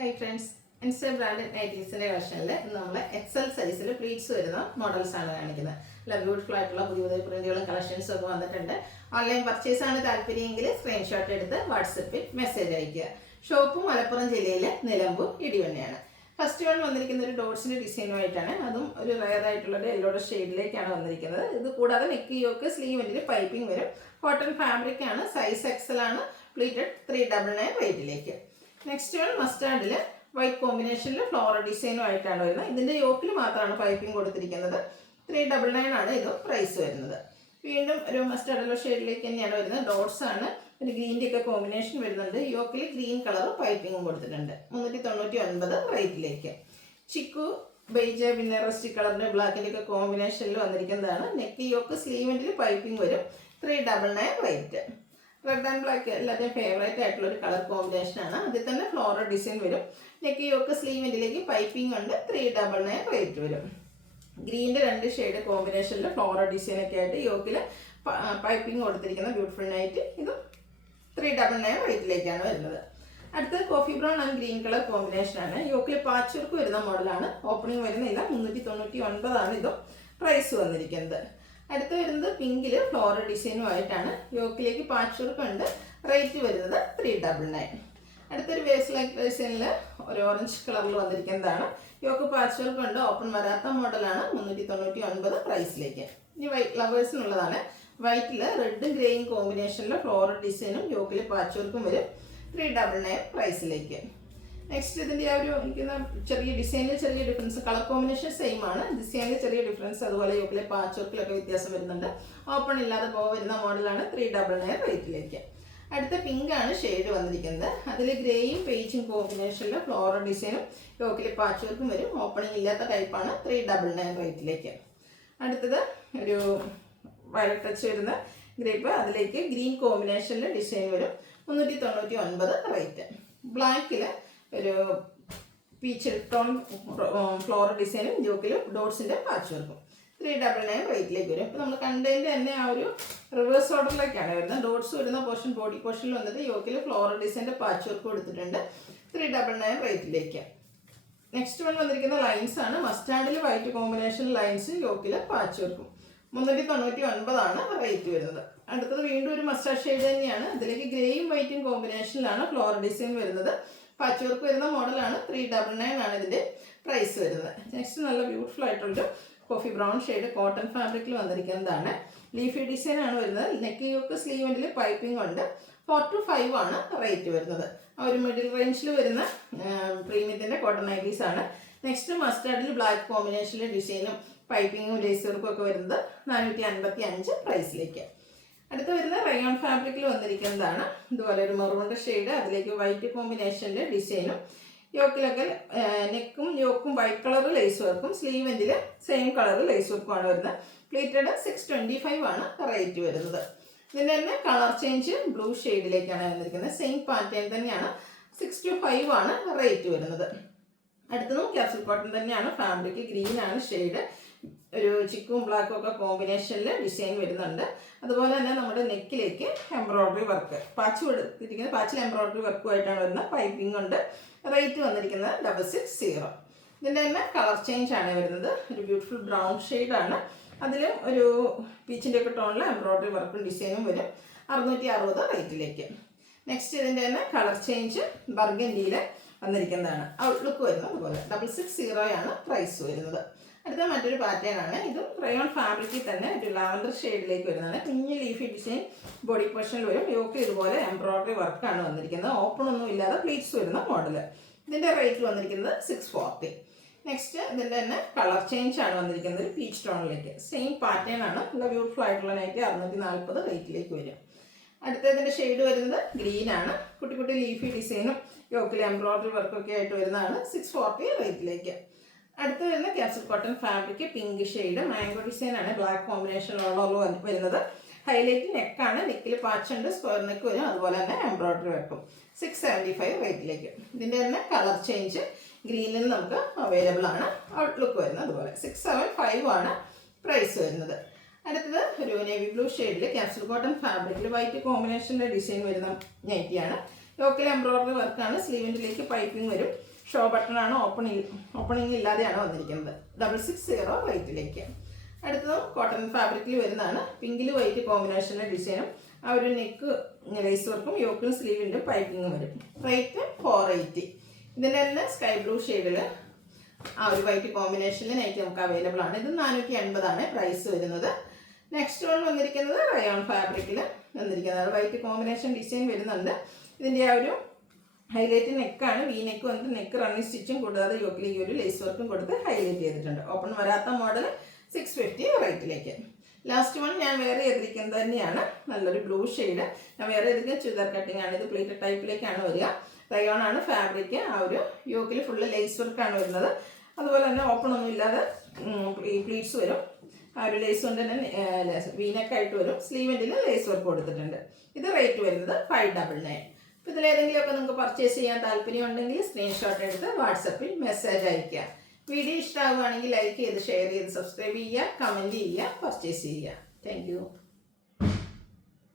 Hi friends, Insta branded നൈറ്റീസിൻ്റെ കളക്ഷനിൽ നമ്മൾ Excel സൈസിൽ pleats വരുന്ന മോഡൽസ് ആണ് കാണിക്കുന്നത്. നല്ല ബ്യൂട്ടിഫുൾ ആയിട്ടുള്ള പുതിയ പുതിയ പ്രിന്റുകളും കളക്ഷൻസും ഒക്കെ വന്നിട്ടുണ്ട്. ഓൺലൈൻ പർച്ചേസ് ആണ് താല്പര്യമെങ്കിൽ സ്ക്രീൻഷോട്ട് എടുത്ത് വാട്സപ്പിൽ മെസ്സേജ് അയയ്ക്കുക. ഷോപ്പ് മലപ്പുറം ജില്ലയിലെ നിലമ്പൂർ ഇടിവണ്ണയാണ്. ഫസ്റ്റ് വൺ വന്നിരിക്കുന്ന ഒരു ഡോട്ട്സിൻ്റെ ഡിസൈനുമായിട്ടാണ്. അതും ഒരു റയർ ആയിട്ടുള്ള ഒരു യെല്ലോയുടെ ഷെയ്ഡിലേക്കാണ് വന്നിരിക്കുന്നത്. ഇത് കൂടാതെ നെക്ക് യോക്ക് സ്ലീവിൻ്റെ പൈപ്പിംഗ് വരും. കോട്ടൺ ഫാബ്രിക് ആണ്, സൈസ് എക്സൽ ആണ്, പ്ലീറ്റഡ് 399 വെയിറ്റിലേക്ക്. നെക്സ്റ്റ് വൺ മസ്റ്റാർഡിൽ വൈറ്റ് കോമ്പിനേഷനിൽ ഫ്ലോറൽ ഡിസൈനുമായിട്ടാണ് വരുന്നത്. ഇതിൻ്റെ യോക്കിൽ മാത്രമാണ് പൈപ്പിംഗ് കൊടുത്തിരിക്കുന്നത്. 399 ആണ് ഇത് പ്രൈസ് വരുന്നത്. വീണ്ടും ഒരു മസ്റ്റാർഡ് യെല്ലോ ഷെയ്ഡിലേക്ക് തന്നെയാണ് വരുന്നത്. ഡോട്ട്സ് ആണ്, ഒരു ഗ്രീൻ്റെ ഒക്കെ കോമ്പിനേഷൻ വരുന്നുണ്ട്. യോക്കിൽ ഗ്രീൻ കളർ പൈപ്പിംഗും കൊടുത്തിട്ടുണ്ട്. 399 റേറ്റിലേക്ക്. ചിക്കു ബെയ്ജ് പിന്നെ റസ്റ്റ് കളറിൻ്റെ ബ്ലാക്കിൻ്റെ ഒക്കെ കോമ്പിനേഷനിൽ വന്നിരിക്കുന്നതാണ്. നെക്ക് യോക്ക് സ്ലീവിൻ്റെ പൈപ്പിംഗ് വരും. 399 റേറ്റ്. റെഡ് ആൻഡ് ബ്ലാക്ക് എല്ലാവരുടെയും ഫേവറേറ്റ് ആയിട്ടുള്ള ഒരു കളർ കോമ്പിനേഷനാണ്. അതിൽ തന്നെ ഫ്ലോറൽ ഡിസൈൻ വരും. നെക്ക് യോക്ക് സ്ലീവിൻ്റിലേക്ക് പൈപ്പിംഗ് ഉണ്ട്. 399 റേറ്റ് വരും. ഗ്രീൻ്റെ രണ്ട് ഷെയ്ഡ് കോമ്പിനേഷനിൽ ഫ്ലോറൽ ഡിസൈനൊക്കെ ആയിട്ട് യോക്കിൽ പൈപ്പിംഗ് കൊടുത്തിരിക്കുന്ന ബ്യൂട്ടിഫുൾ നൈറ്റ് ഇതും 399 റേറ്റിലേക്കാണ് വരുന്നത്. അടുത്തത് coffee brown and green colour കോമ്പിനേഷനാണ്. യോക്കിൽ പാച്ച് വർക്ക് വരുന്ന മോഡലാണ്. ഓപ്പണിംഗ് വരുന്നില്ല. 399 ആണ് ഇതും പ്രൈസ് വന്നിരിക്കുന്നത്. അടുത്ത് വരുന്നത് പിങ്കിൽ ഫ്ലോറൽ ഡിസൈനുമായിട്ടാണ്. യോക്കിലേക്ക് പാച്ച് വർക്ക് ഉണ്ട്. റേറ്റ് വരുന്നത് 399. അടുത്തൊരു വേസ്റ്റ് ലൈക്ക് ഡിസൈനിൽ ഒരു ഓറഞ്ച് കളറിൽ വന്നിരിക്കുന്നതാണ്. യോക്ക് പാച്ച് വർക്ക് ഉണ്ട്. ഓപ്പൺ വരാത്ത മോഡലാണ്. 399 പ്രൈസിലേക്ക്. ഇനി വൈറ്റ് ലവേഴ്സിനുള്ളതാണ്. വൈറ്റിൽ റെഡും ഗ്രേയും കോമ്പിനേഷനിൽ ഫ്ലോറൽ ഡിസൈനും യോക്കിൽ പാച്ച് വർക്കും വരും. 399 പ്രൈസിലേക്ക്. നെക്സ്റ്റ് ഇതിൻ്റെ ആ ഒരു ഇരിക്കുന്ന ചെറിയ ഡിസൈനിൽ ചെറിയ ഡിഫറൻസ്, കളർ കോമ്പിനേഷൻ സെയിം ആണ്, ഡിസൈനിൽ ചെറിയ ഡിഫറൻസ്, അതുപോലെ യോക്കിലെ പാച്ച് വർക്കിലൊക്കെ വ്യത്യാസം വരുന്നുണ്ട്. ഓപ്പൺ ഇല്ലാതെ വരുന്ന മോഡലാണ്. 399 റേറ്റിലേക്ക്. അടുത്ത പിങ്ക് ആണ് ഷെയ്ഡ് വന്നിരിക്കുന്നത്. അതിൽ ഗ്രേയും പേജും കോമ്പിനേഷനിൽ ഫ്ലോറൽ ഡിസൈനും യോക്കിലെ പാച്ച് വർക്കും വരും. ഓപ്പണിംഗ് ഇല്ലാത്ത ടൈപ്പാണ്. 399 റേറ്റിലേക്ക്. അടുത്തത് ഒരു വയലറ്റ് ടച്ച് വരുന്ന ഗ്രേപ്പ്, അതിലേക്ക് ഗ്രീൻ കോമ്പിനേഷനിൽ ഡിസൈൻ വരും. 399 റേറ്റ്. ബ്ലാക്കിൽ ഒരു പീച്ച് ടോൺ ഫ്ലോറൽ ഡിസൈനും യോക്കിലും ഡോട്ട്സിൻ്റെ പാച്ച് വർക്കും. 399 റേറ്റിലേക്ക് വരും. ഇപ്പോൾ നമ്മൾ കണ്ടതിൻ്റെ തന്നെ ആ ഒരു റിവേഴ്സ് ഓർഡറിലേക്കാണ് വരുന്നത്. ഡോട്ട്സ് വരുന്ന പോർഷൻ ബോഡി പോർഷനിൽ വന്നിട്ട് യോക്കിൽ ഫ്ലോറൽ ഡിസൈൻ്റെ പാച്ച് വർക്ക് കൊടുത്തിട്ടുണ്ട്. 399 റേറ്റിലേക്ക്. നെക്സ്റ്റ് വൺ വന്നിരിക്കുന്ന ലൈൻസ് ആണ്. മസ്റ്റാർഡിൽ വൈറ്റ് കോമ്പിനേഷൻ ലൈൻസും യോക്കിൽ പാച്ച് വർക്കും. 399 ആണ് റേറ്റ് വരുന്നത്. അടുത്തത് വീണ്ടും ഒരു മസ്റ്റാർഡ് ഷെയ്ഡ് തന്നെയാണ്. അതിലേക്ക് ഗ്രേയും വൈറ്റും കോമ്പിനേഷനിലാണ് ഫ്ലോറൽ ഡിസൈൻ വരുന്നത്. പാച്ച് വർക്ക് വരുന്ന മോഡലാണ്. 399 ആണ് ഇതിൻ്റെ പ്രൈസ് വരുന്നത്. നെക്സ്റ്റ് നല്ല ബ്യൂട്ടിഫുൾ ആയിട്ടുള്ളൊരു കോഫി ബ്രൗൺ ഷെയ്ഡ് കോട്ടൺ ഫാബ്രിക്കിൽ വന്നിരിക്കുന്നതാണ്. ലീഫി ഡിസൈൻ ആണ് വരുന്നത്. നെക്ക് യോക്ക് സ്ലീവിൻ്റെ പൈപ്പിംഗ് ഉണ്ട്. 4 to 5 ആണ് റേറ്റ് വരുന്നത്. ആ ഒരു മിഡിൽ റേഞ്ചിൽ വരുന്ന പ്രീമിയത്തിൻ്റെ കോട്ടൺ നൈറ്റീസ് ആണ്. നെക്സ്റ്റ് മസ്റ്റാർഡിൽ ബ്ലാക്ക് കോമ്പിനേഷനിലെ ഡിസൈനും പൈപ്പിങ്ങും ലേസ് വർക്കും ഒക്കെ വരുന്നത് 455 പ്രൈസിലേക്ക്. അടുത്ത് വരുന്ന റയോൺ ഫാബ്രിക്കിൽ വന്നിരിക്കുന്നതാണ്. ഇതുപോലെ ഒരു മെറൂണിൻ്റെ ഷെയ്ഡ്, അതിലേക്ക് വൈറ്റ് കോമ്പിനേഷനിൽ ഡിസൈനും യോക്കിലൊക്കെ നെക്കും യോക്കും വൈറ്റ് കളർ ലേസ് വർക്കും സ്ലീവെൻറ്റിൽ സെയിം കളർ ലേസ് വർക്കുമാണ് വരുന്നത്. പ്ലീറ്റഡ് 625 ആണ് റേറ്റ് വരുന്നത്. ഇതിൻ്റെ തന്നെ കളർ ചേഞ്ച് ബ്ലൂ ഷെയ്ഡിലേക്കാണ് വന്നിരിക്കുന്നത്. സെയിം പാറ്റേൺ തന്നെയാണ്. 625 ആണ് റേറ്റ് വരുന്നത്. അടുത്തതും ക്യാപ്സൂൾ കോട്ടൺ തന്നെയാണ്. ഫാബ്രിക് ഗ്രീൻ ആണ് ഷെയ്ഡ്. ഒരു ചിക്കും ബ്ലാക്കും ഒക്കെ കോമ്പിനേഷനിൽ ഡിസൈൻ വരുന്നുണ്ട്. അതുപോലെ തന്നെ നമ്മുടെ നെക്കിലേക്ക് എംബ്രോയ്ഡറി വർക്ക് പാച്ച് കൊടുത്തിരിക്കുന്നത്. പാച്ചിൽ എംബ്രോയ്ഡറി വർക്കുമായിട്ടാണ് വരുന്നത്. പൈപ്പിംഗ് ഉണ്ട്. റേറ്റ് വന്നിരിക്കുന്നത് 660. ഇതിൻ്റെ തന്നെ കളർ ചേഞ്ച് ആണ് വരുന്നത്. ഒരു ബ്യൂട്ടിഫുൾ ബ്രൗൺ ഷെയ്ഡാണ്. അതിലും ഒരു പീച്ചിൻ്റെ ഒക്കെ ടോണിൽ എംബ്രോയ്ഡറി വർക്കും ഡിസൈനും വരും. 660 റേറ്റിലേക്ക്. നെക്സ്റ്റ് ഇതിൻ്റെ തന്നെ കളർ ചേഞ്ച് ബർഗൻഡിയിൽ വന്നിരിക്കുന്നതാണ്. ഔട്ട്ലുക്ക് വരുന്നത് അതുപോലെ 660 ആണ് പ്രൈസ് വരുന്നത്. അടുത്ത മറ്റൊരു പാറ്റേൺ ആണ്. ഇതും റയോൺ ഫാബ്രിക്കിൽ തന്നെ ഒരു ലാവൻഡർ ഷെയ്ഡിലേക്ക് വരുന്നതാണ്. കുഞ്ഞ് ലീഫി ഡിസൈൻ ബോഡി പോർഷനിൽ വരും. യോക്ക് ഇതുപോലെ എംബ്രോയ്ഡറി വർക്കാണ് വന്നിരിക്കുന്നത്. ഓപ്പൺ ഒന്നും ഇല്ലാതെ പ്ലീറ്റ്സ് വരുന്ന മോഡൽ. ഇതിൻ്റെ റേറ്റ് വന്നിരിക്കുന്നത് 640. നെക്സ്റ്റ് ഇതിൻ്റെ തന്നെ കളർ ചേഞ്ച് ആണ് വന്നിരിക്കുന്നത്. ഒരു പീച്ച് ടോണിലേക്ക് സെയിം പാറ്റേൺ ആണ്. നല്ല ബ്യൂട്ടിഫുൾ ആയിട്ടുള്ള നൈറ്റ് 640 റേറ്റിലേക്ക് വരും. അടുത്തതിൻ്റെ ഷെയ്ഡ് വരുന്നത് ഗ്രീൻ ആണ്. കുട്ടി കുട്ടി ലീഫി ഡിസൈനും യോക്കിൽ എംബ്രോയ്ഡറി വർക്കൊക്കെ ആയിട്ട് വരുന്നതാണ്. 640 റേറ്റിലേക്ക്. അടുത്ത് വരുന്ന capsule cotton fabric pink shade mango design ആണ്. ബ്ലാക്ക് കോമ്പിനേഷനിലുള്ള വരുന്നത്. ഹൈലൈറ്റ് നെക്കാണ്. നെക്കിൽ പാച്ചുണ്ട്. സ്ക്വയർ നെക്ക് വരും. അതുപോലെ തന്നെ എംബ്രോയ്ഡറി വെക്കും. 675 റേറ്റിലേക്ക്. ഇതിൻ്റെ തന്നെ കളർ ചേഞ്ച് ഗ്രീനിൽ നമുക്ക് അവൈലബിൾ ആണ്. ഔട്ട്ലുക്ക് വരുന്നത് അതുപോലെ 675 ആണ് പ്രൈസ് വരുന്നത്. അടുത്തത് ഒരു നേവി ബ്ലൂ ഷെയ്ഡിൽ ക്യാപ്സൂൾ കോട്ടൺ ഫാബ്രിക്കിൽ വൈറ്റ് കോമ്പിനേഷനിലെ ഡിസൈൻ വരുന്ന നൈറ്റിയാണ്. യോക്കിൽ എംബ്രോയിഡറി വർക്കാണ്. സ്ലീവിൻ്റെലേക്ക് പൈപ്പിംഗ് വരും. ഷോ ബട്ടണാണ്. ഓപ്പണിംഗ് ഇല്ലാതെയാണ് വന്നിരിക്കുന്നത്. 660 റേറ്റിലേക്ക്. അടുത്തതും കോട്ടൺ ഫാബ്രിക്കിൽ വരുന്നതാണ്. പിങ്കിൽ വൈറ്റ് കോമ്പിനേഷനിലെ ഡിസൈനും ആ ഒരു നെക്ക് ലേസ് വർക്കും യോക്കിലും സ്ലീവിൻ്റെ പൈപ്പിങ്ങും വരും. റേറ്റ് 480. ഇതിൻ്റെ തന്നെ സ്കൈ ബ്ലൂ ഷെയ്ഡിൽ ആ ഒരു വൈറ്റ് കോമ്പിനേഷനിൽ നൈറ്റ് നമുക്ക് അവൈലബിൾ ആണ്. ഇത് 480 പ്രൈസ് വരുന്നത്. നെക്സ്റ്റ് വൺ വന്നിരിക്കുന്നത് റയോൺ ഫാബ്രിക്കിൽ വന്നിരിക്കുന്നത് വൈറ്റ് കോമ്പിനേഷൻ ഡിസൈൻ വരുന്നുണ്ട്. ഇതിൻ്റെ ആ ഒരു ഹൈലൈറ്റ് നെക്കാണ്. വി നെക്ക് വന്നിട്ട് നെക്ക് റണ്ണിങ് സ്റ്റിച്ചും കൂടാതെ യോക്കിലേക്ക് ഒരു ലേസ് വർക്കും കൊടുത്ത് ഹൈലൈറ്റ് ചെയ്തിട്ടുണ്ട്. ഓപ്പൺ വരാത്ത മോഡൽ 650 റേറ്റിലേക്ക്. ലാസ്റ്റ് വൺ ഞാൻ വേറെ ചെയ്തിരിക്കുന്നത് തന്നെയാണ്. നല്ലൊരു ബ്ലൂ ഷെയ്ഡ്. ഞാൻ വേറെ ചെയ്തിരിക്കുന്നത് ചുരിദാർ കട്ടിംഗ് ആണ്. ഇത് പ്ലേറ്റഡ് ടൈപ്പിലേക്കാണ് വരിക. റയോൺ ആണ് ഫാബ്രിക്. ആ ഒരു യോക്കിൽ ഫുള്ള് ലേസ് വർക്കാണ് വരുന്നത്. അതുപോലെ തന്നെ ഓപ്പൺ ഒന്നും ഇല്ലാതെ ഈ പ്ലീറ്റ്സ് വരും. ആ ഒരു ലേസ് കൊണ്ട് തന്നെ വീനക്കായിട്ട് വരും. സ്ലീവെൻറ്റിൽ ലേസ് വർക്ക് കൊടുത്തിട്ടുണ്ട്. ഇത് റേറ്റ് വരുന്നത് 599. അപ്പോൾ ഇതിലേതെങ്കിലുമൊക്കെ നിങ്ങൾക്ക് പർച്ചേസ് ചെയ്യാൻ താല്പര്യമുണ്ടെങ്കിൽ സ്ക്രീൻഷോട്ട് എടുത്ത് വാട്സപ്പിൽ മെസ്സേജ് അയയ്ക്കുക. വീഡിയോ ഇഷ്ടമാകുകയാണെങ്കിൽ ലൈക്ക് ചെയ്ത് ഷെയർ ചെയ്ത് സബ്സ്ക്രൈബ് ചെയ്യുക, കമൻറ്റ് ചെയ്യുക, പർച്ചേസ് ചെയ്യുക. താങ്ക്